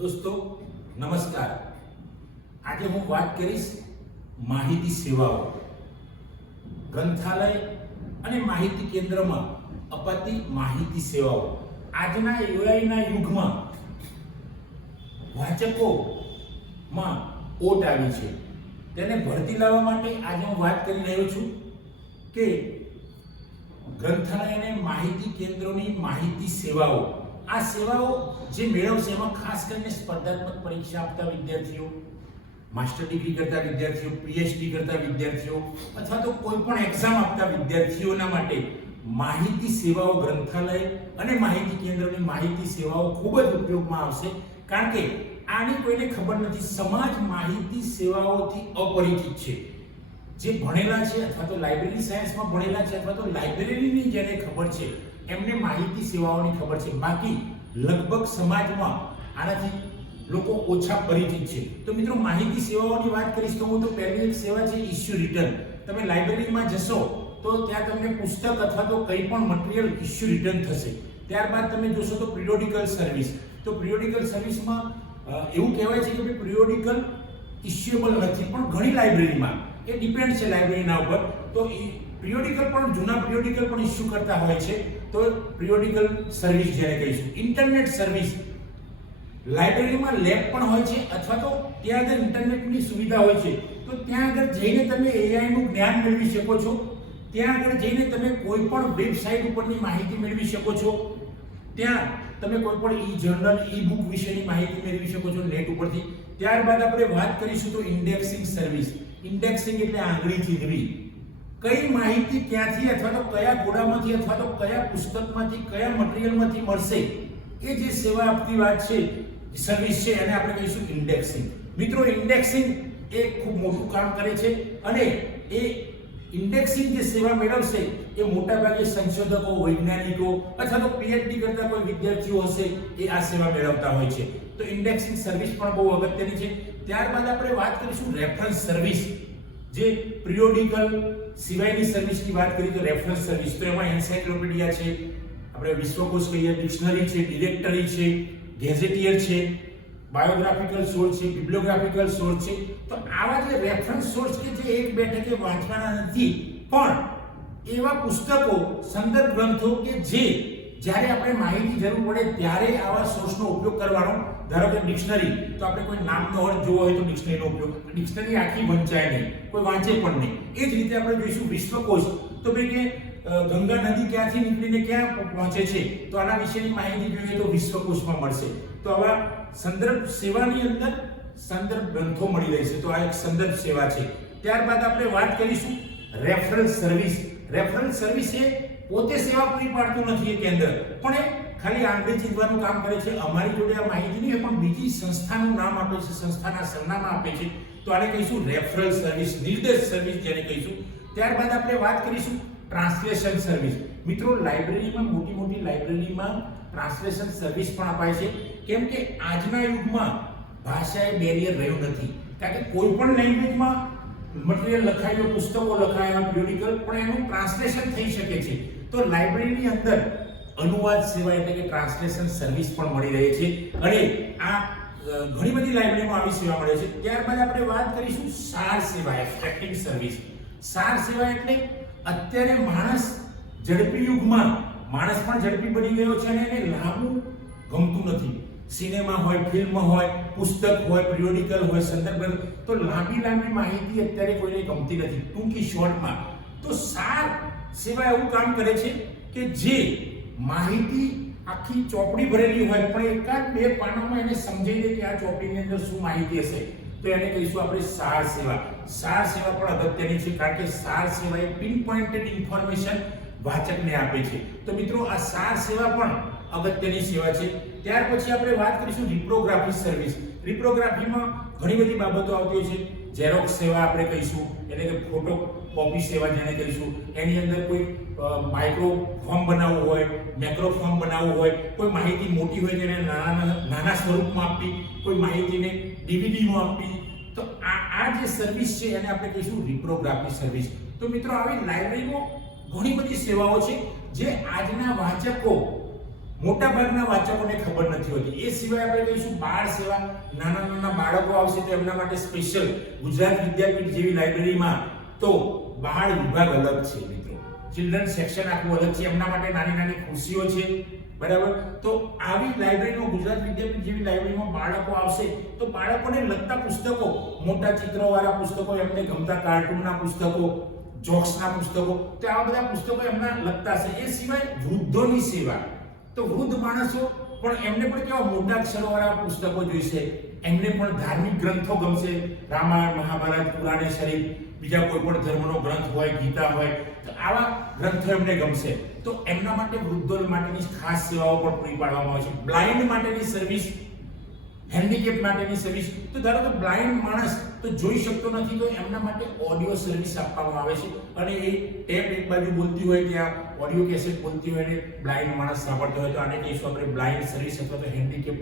દોસ્તો નમસ્કાર। આજે હું વાત કરીશ માહિતી સેવાઓ, ગ્રંથાલય અને માહિતી કેન્દ્રમાં અપાતી માહિતી સેવાઓ। આજના એઆઈના યુગમાં વાચકોમાં ઓટ આવી છે, તેને ભરતી લાવવા માટે આજે હું વાત કરી રહ્યો છું કે ગ્રંથાલય અને માહિતી કેન્દ્રોની માહિતી સેવાઓ। આ સેવાઓ જે મેળવશે એમાં ખાસ કરીને સ્પર્ધાત્મક પરીક્ષા આપતા વિદ્યાર્થીઓ, માસ્ટર ડિગ્રી કરતા વિદ્યાર્થીઓ, પીએચડી કરતા વિદ્યાર્થીઓ અથવા તો કોઈ પણ એક્ઝામ આપતા વિદ્યાર્થીઓના માટે માહિતી સેવાઓ, ગ્રંથાલય અને માહિતી કેન્દ્રોની માહિતી સેવાઓ ખૂબ જ ઉપયોગમાં આવશે। કારણ કે આની કોઈને ખબર નથી, સમાજ માહિતી સેવાઓથી અપરિચિત છે। જે ભણેલા છે અથવા તો લાઇબ્રેરી સાયન્સમાં ભણેલા છે અથવા તો લાઇબ્રેરીની જેને ખબર છે એમને માહિતી સેવાઓની ખબર છે, બાકી લગભગ સમાજમાં આનાથી લોકો ઓછા પરિચિત છે। તો મિત્રો, માહિતી સેવાઓની વાત કરીશ તો હું તો પહેલી એક સેવા છે ઇશ્યુ રિટર્ન। તમે લાઇબ્રેરીમાં જશો તો ત્યાં તમને પુસ્તક અથવા તો કંઈ પણ મટીરીયલ ઇશ્યુ રિટર્ન થશે। ત્યારબાદ તમે જોશો તો પિરિયોડિકલ સર્વિસ। તો પિરિયોડિકલ સર્વિસમાં એવું કહેવાય છે કે ભાઈ પિરિયોડિકલ ઇશ્યુએબલ નથી, પણ ઘણી લાઇબ્રેરીમાં એ ડિપેન્ડ છે લાઇબ્રેરીના ઉપર, તો પિરિયોડિકલ પણ જૂના પિરિયોડિકલ પણ ઇશ્યુ કરતા હોય છે, તો પિરિયોડિકલ સર્વિસ જેને કહીશું। ઇન્ટરનેટ સર્વિસ, લાઇબ્રેરીમાં લેબ પણ હોય છે અથવા તો ત્યાં આગળ ઇન્ટરનેટની સુવિધા હોય છે, તો ત્યાં આગળ જઈને તમે એઆઈનું જ્ઞાન મેળવી શકો છો। ત્યાં આગળ જઈને તમે કોઈ પણ વેબસાઇટ ઉપરની માહિતી મેળવી શકો છો। ત્યાં તમે કોઈ પણ ઈ જર્નલ, ઈ બુક વિશેની માહિતી મેળવી શકો છો નેટ ઉપરથી। ત્યારબાદ આપણે વાત કરીશું તો ઇન્ડેક્સિંગ સર્વિસ। ઇન્ડેક્સિંગ એટલે આંગળી ચીંધવી, કઈ માહિતી ક્યાંથી અથવા તો કયા ગોડામાંથી અથવા તો કયા પુસ્તકમાંથી કયા મટીરીયલમાંથી મળશે, એ જે સેવા આપતી વાત છે, સર્વિસ છે, એને આપણે કહીશું ઇન્ડેક્સિંગ। મિત્રો, ઇન્ડેક્સિંગ એ ખૂબ મોટું કામ કરે છે અને એ ઇન્ડેક્સિંગ જે સેવા મેળવશે એ મોટાભાગે સંશોધકો, વૈજ્ઞાનિકો અથવા તો પીએચડી કરતા કોઈ વિદ્યાર્થીઓ હશે એ આ સેવા મેળવતા હોય છે। તો ઇન્ડેક્સિંગ સર્વિસ પણ બહુ અગત્યની છે। ત્યારબાદ આપણે વાત કરીશું રેફરન્સ સર્વિસ। જે પિરિયોડિકલ સિવાયની સર્વિસની વાત કરીએ તો રેફરન્સ સર્વિસ, તો એમાં એન્સાઇક્લોપીડિયા છે, આપણે વિશ્વકોશ કહીએ, ડિક્શનરી છે, ડિરેક્ટરી છે, ગેઝેટિયર છે, બાયોગ્રાફિકલ સોર્સ છે, બિબ્લિયોગ્રાફિકલ સોર્સ છે। તો આવા જે રેફરન્સ સોર્સ કે જે એક બેઠકે વાંચવાના નથી, પણ એવા પુસ્તકો, સંદર્ભ ગ્રંથો કે જે જ્યારે આપણે માહિતી જરૂર પડે ત્યારે આવા સોર્સનો ઉપયોગ કરવાનો। ધારો કે ડિક્શનરી, તો આપણે કોઈ નામનો અર્થ જોવો હોય તો ડિક્શનરીનો ઉપયોગ, ડિક્શનરી આખી વંચાય નહીં, કોઈ વાંચે પણ નહીં। એ જ રીતે આપણે જોઈશું વિશ્વકોશ, તો ભાઈ કે ગંગા નદી ક્યાંથી નીકળીને ક્યાં પહોંચે છે, તો આના વિશેની માહિતી જોઈએ તો વિશ્વકોશમાં મળશે। તો આવા સંદર્ભ સેવાની અંદર સંદર્ભ ગ્રંથો મળી રહેશે, તો આ એક સંદર્ભ સેવા છે। ત્યારબાદ આપણે વાત કરીશું રેફરન્સ સર્વિસ। રેફરન્સ સર્વિસ એ પોતે સેવા પૂરી પાડતું નથી એ કેન્દ્ર, પણ એ ખાલી આંગળી ચીંધવાનું કામ કરે છે। અમારી જોડે આ માહિતી નહીં, પણ બીજી સંસ્થાનું નામ આપે છે, સંસ્થાના સરનામા આપે છે, તો આને કહીશું રેફરલ સર્વિસ, નિર્દેશ સર્વિસ જેને કહીશું। ત્યારબાદ આપણે વાત કરીશું ટ્રાન્સલેશન સર્વિસ। મિત્રો, લાઇબ્રેરીમાં, મોટી મોટી લાઇબ્રેરીમાં ટ્રાન્સલેશન સર્વિસ પણ અપાય છે, કેમ કે આજના યુગમાં ભાષાએ બેરિયર રહ્યું નથી, કારણ કે કોઈ પણ લેંગ્વેજમાં મટીરીયલ લખાયેલું, પુસ્તકો લખાયેલા, પિરિયોડિકલ, પણ એનું ટ્રાન્સલેશન થઈ શકે છે। તો લાઇબ્રેરીની અંદર અનુવાદ સેવા એટલે કે ટ્રાન્સલેશન સર્વિસ પણ મળી રહે છે અને આ ઘણી બધી લાઇબ્રેરીમાં આવી સેવા મળે છે। ત્યારબાદ આપણે વાત કરીશું સાર સેવા, એક્સટ્રેક્ટિંગ સર્વિસ। સાર સેવા એટલે અત્યારે માણસ ઝડપી યુગમાં, માણસ પણ ઝડપી બની ગયો છે અને એને લાંબુ ગમતું નથી। સિનેમા હોય, ફિલ્મ હોય, પુસ્તક હોય, પિરિયોડિકલ હોય, સંદર્ભ, તો લાંબી માહિતી અત્યારે કોઈને ગમતી નથી, ટૂંકી શોર્ટમાં। તો સાર સેવા એવું કામ કરે છે કે જે માહિતી આખી ચોપડી ભરેલી હોય પણ એકાદ બે પાનામાં એને સમજાવી દે કે આ ચોપડીની અંદર શું માહિતી હશે, તો એને કહીશું આપણે સાર સેવા। સાર સેવા પણ અગત્યની છે, કારણ કે સાર સેવા એ પિન પોઇન્ટેડ ઇન્ફોર્મેશન વાચકને આપે છે। તો મિત્રો, આ સાર સેવા પણ અગત્યની સેવા છે। ત્યાર પછી આપણે વાત કરીશું રિપ્રોગ્રાફી સર્વિસ। રિપ્રોગ્રાફીમાં ઘણી બધી બાબતો આવતી હોય છે। ઝેરોક્સ સેવા આપણે કહીશું, એટલે કે ફોટો કોપી સેવા જેને કહીશું। એની અંદર કોઈ માઇક્રો ફોર્મ બનાવવું હોય, મેક્રો ફોર્મ બનાવવું હોય, કોઈ માહિતી મોટી હોય તેને નાના સ્વરૂપમાં આપવી, કોઈ માહિતીને ડીવીડીમાં આપવી, તો આ જે સર્વિસ છે એને આપણે કહીશું રિપ્રોગ્રાફી સર્વિસ। તો મિત્રો, આવી લાઇબ્રેરીમાં ઘણી બધી સેવાઓ છે જે આજના વાચકો મોટા ભાગના વાચકોને ખબર નથી હોતી. એ સિવાય આપણે કહીશું બાળ સેવા, નાના નાના બાળકો આવશે તો એમના માટે સ્પેશિયલ ગુજરાત વિદ્યાપીઠ જેવી લાઇબ્રેરીમાં તો બાળ વિભાગ અલગ છે મિત્રો, ચિલ્ડ્રન સેક્શન આખું અલગ છે, એમના માટે નાની નાની ખુરશીઓ છે, બરાબર. તો આવી લાઇબ્રેરીમાં, ગુજરાત વિદ્યાપીઠ જેવી લાઇબ્રેરીમાં બાળકો આવશે તો બાળકોને લગતા પુસ્તકો, મોટા ચિત્રોવાળા પુસ્તકો, એમને ગમતા કાર્ટૂનના પુસ્તકો, જોક્સના પુસ્તકો, તો આવા બધા પુસ્તકો એમના લગતા છે. એ સિવાય વૃદ્ધોની સેવા, તો વૃદ્ધ માણસો પણ એમને પણ કેવા મોટા અક્ષરોવાળા પુસ્તકો જોઈશે, એમને પણ ધાર્મિક ગ્રંથો ગમશે, રામાયણ, મહાભારત, પુરાણે શરીફ, બીજા કોઈ પણ ધર્મનો ગ્રંથ હોય, ગીતા હોય, તો આવા ગ્રંથો એમને ગમશે. તો એમના માટે વૃદ્ધો માટેની ખાસ સેવાઓ પણ પૂરી પાડવામાં આવે છે. બ્લાઇન્ડ માટેની સર્વિસ, હેન્ડીકેપ માટેની સર્વિસ, તો ધારો કે બ્લાઇન્ડ માણસ તો જોઈ શકતો નથી તો એમના માટે ઓડિયો સર્વિસ આપવામાં આવે છે, અને એ ટેપ એક બાજુ બોલતી હોય, ત્યાં ઓડિયો કેસેટ બોલતી હોય, અને બ્લાઇન્ડ માણસ સાંભળતો હોય તો આને કહીશું આપણે બ્લાઇન્ડ સર્વિસ અથવા તો હેન્ડીકેપ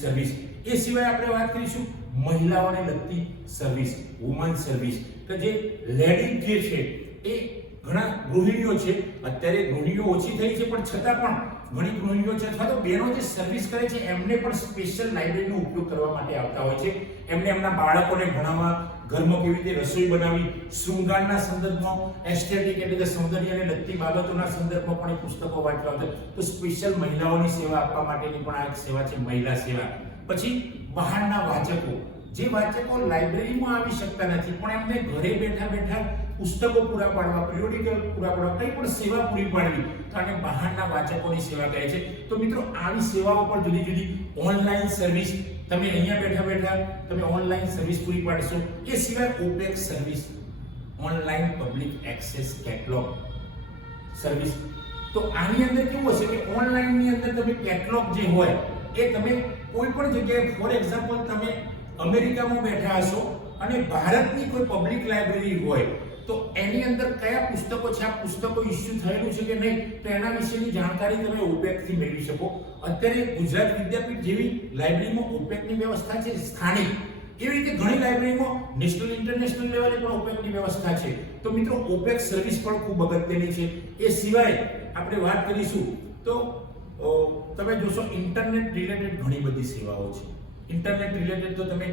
સર્વિસ. એ સિવાય આપણે વાત કરીશું મહિલાઓને લગતી સર્વિસ, વુમન સર્વિસ, કે જે લેડી જે છે એ ઘણા ગૃહિણીઓ છે, અત્યારે ગૃહિણીઓ ઓછી થઈ છે પણ છતાં પણ ઘણી ગૃહિણીઓ છે અથવા તો બહેનો જે સર્વિસ કરે છે એમને પણ સ્પેશિયલ લાઇબ્રેરીનો ઉપયોગ કરવા માટે આવતા હોય છે. એમને એમના બાળકોને ભણાવવા, ઘરમાં કેવી રીતે રસોઈ બનાવી, શૃંગારના સંદર્ભમાં, એસ્થેટિક એટલે કે સૌંદર્યને લગતી બાબતોના સંદર્ભમાં પણ પુસ્તકો વાંચવા આવતા. તો સ્પેશિયલ મહિલાઓની સેવા આપવા માટેની પણ આ એક સેવા છે, મહિલા સેવા. પછી બહારના વાચકો, જે વાચકો લાઇબ્રેરીમાં આવી શકતા નથી પણ એમને ઘરે બેઠા બેઠા પુસ્તકો પૂરા પાડવા, પિરિયોડિકલ પૂરા પાડવા, કંઈ પણ સેવા પૂરી પાડવી, તો આને બહારના વાચકોની સેવા કહે છે. તો મિત્રો આવી સેવાઓ પણ જુદી જુદી ઓનલાઈન સર્વિસ, તમે અહીંયા બેઠા બેઠા તમે ઓનલાઈન સર્વિસ પૂરી પાડશો. એ સિવાય OPAC service, online public access catalogue service. તો આની અંદર કેવું હશે કે ઓનલાઈનની અંદર તમે કેટલોગ જે હોય એ તમે કોઈ પણ જગ્યાએ, ફોર એક્ઝામ્પલ તમે અમેરિકામાં બેઠા હશો અને ભારતની કોઈ પબ્લિક લાઇબ્રેરી હોય તો એની અંદર કયા પુસ્તકો છે, આ પુસ્તકો ઇસ્યુ થયેલું છે કે નહીં, તો એના વિશેની જાણકારી તમે ઓપેકથી મેળવી શકો. અત્યારે ગુજરાત વિદ્યાપીઠ જેવી લાઇબ્રેરીમાં ઓપેકની વ્યવસ્થા છે સ્થાનિક, એવી રીતે ઘણી લાઇબ્રેરીમાં નેશનલ, ઇન્ટરનેશનલ લેવલે પણ ઓપેકની વ્યવસ્થા છે. તો મિત્રો ઓપેક સર્વિસ પણ ખૂબ અગત્યની છે. એ સિવાય આપણે વાત કરીશું તો તમે જોશો ઇન્ટરનેટ રિલેટેડ ઘણી બધી સેવાઓ છે. ઇન્ટરનેટ રિલેટેડ તો તમે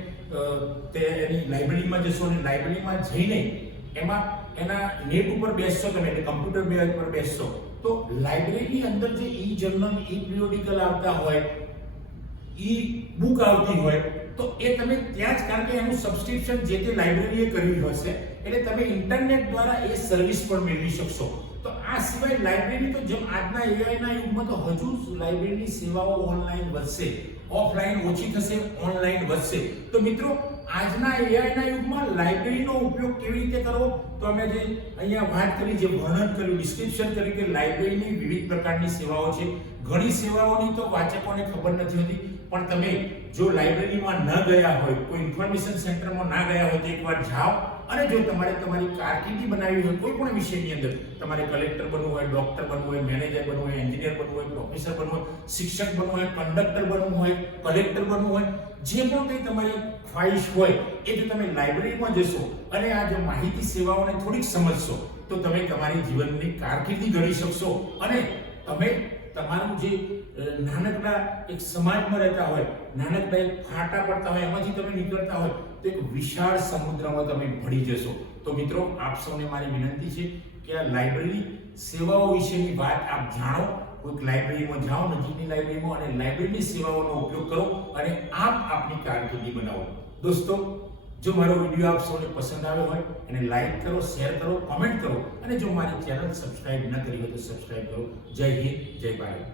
એની લાઇબ્રેરીમાં જશો અને લાઇબ્રેરીમાં જઈને એમાં એના નેટ ઉપર બેસશો, તમે એટલે કમ્પ્યુટર પર બેસશો તો લાઇબ્રેરીની અંદર જે ઈ જર્નલ, ઈ પિરિયોડિકલ આવતા હોય, ઈ બુક આવતી હોય, તો એ તમે ત્યાં જ, કારણ કે એનું સબસ્ક્રિપ્શન જે તે લાઇબ્રેરીએ કર્યું હશે એટલે તમે ઇન્ટરનેટ દ્વારા એ સર્વિસ પણ મેળવી શકશો. તો આ સિવાય લાઇબ્રેરી, તો જેમ આજના એઆઈના યુગમાં તો હજુ લાઇબ્રેરીની સેવાઓ ઓનલાઈન વધશે, ઓફલાઈન ઓછી થશે, ઓનલાઈન વધશે. તો મિત્રો આજના એઆઈના યુગમાં લાઇબ્રેરીનો ઉપયોગ કેવી રીતે કરવો, તો અમે જે અહીંયા વાત કરી, જે વર્ણન કર્યું, ડિસ્ક્રિપ્શન કર્યું કે લાઇબ્રેરીની વિવિધ પ્રકારની સેવાઓ છે. ઘણી સેવાઓની તો વાચકોને ખબર નથી હોતી, પણ તમે જો લાઇબ્રેરીમાં ન ગયા હોય, કોઈ ઇન્ફોર્મેશન સેન્ટરમાં ના ગયા હોય તો એકવાર જાઓ, અને જો તમારે તમારી કારકિર્દી બનાવવી હોય કોઈ પણ વિષયની અંદર, તમારે કલેક્ટર બનવું હોય, ડોક્ટર બનવું હોય, મેનેજર બનવું હોય, એન્જિનિયર બનવું હોય, પ્રોફેસર બનવું હોય, શિક્ષક બનવું હોય, કંડક્ટર બનવું હોય, કલેક્ટર બનવું હોય, જે પણ કંઈ તમારી ખ્વાહિશ હોય એ જો તમે લાઇબ્રેરીમાં જશો અને આ જો માહિતી સેવાઓને થોડીક સમજશો તો તમે તમારી જીવનની કારકિર્દી ઘડી શકશો, અને તમે તમારું જે નાનકડા એક સમાજમાં રહેતા હોય, નાનકડા એક ફાટા પડતા હોય, એમાંથી તમે નીકળતા હોય તો એક વિશાળ સમુદ્રમાં તમે ભળી જશો. તો મિત્રો આપ સૌને મારી વિનંતી છે કે આ લાઇબ્રેરી સેવાઓ વિશેની વાત આપ જાણો, કોઈક લાઇબ્રેરીમાં જાઓ, નજીકની લાઇબ્રેરીમાં, અને લાઇબ્રેરીની સેવાઓનો ઉપયોગ કરો અને આપ આપની કારકિર્દી બનાવો. દોસ્તો, જો મારો વિડીયો આપ સૌને પસંદ આવ્યો હોય એને લાઈક કરો, શેર કરો, કમેન્ટ કરો, અને જો મારી ચેનલ સબસ્ક્રાઇબ ન કરી હોય તો સબસ્ક્રાઇબ કરો. જય હિન્દ, જય ભારત.